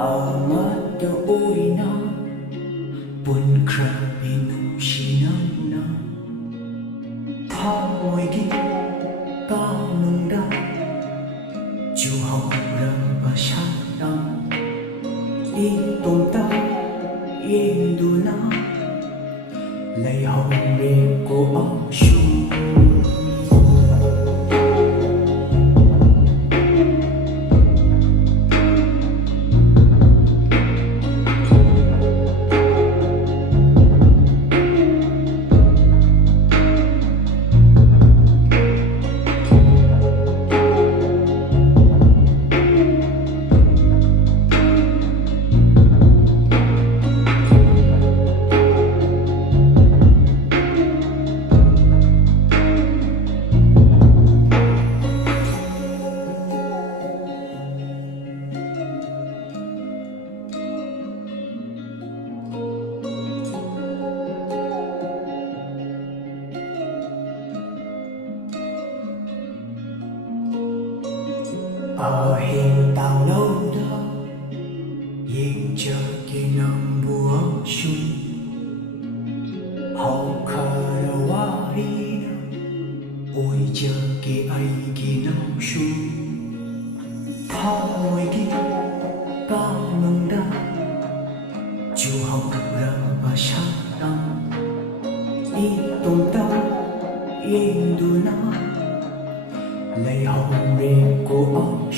Amada oina Buồn krabi nushinana Thamoigi kanungda Chu hậu ra ba shadam I tumta induna Lấy hậu re ko ashu Ở hiện tàu lâu đó Yên chờ kỳ nằm buông chung Hậu khả ra hoa đi Ôi chờ kỳ ai kỳ nằm chung Tha ngồi kỳ ca nâng đá Chú hậu ra bà sát đăng Ý tông ta yên đu na Lấy hồng rê cô áo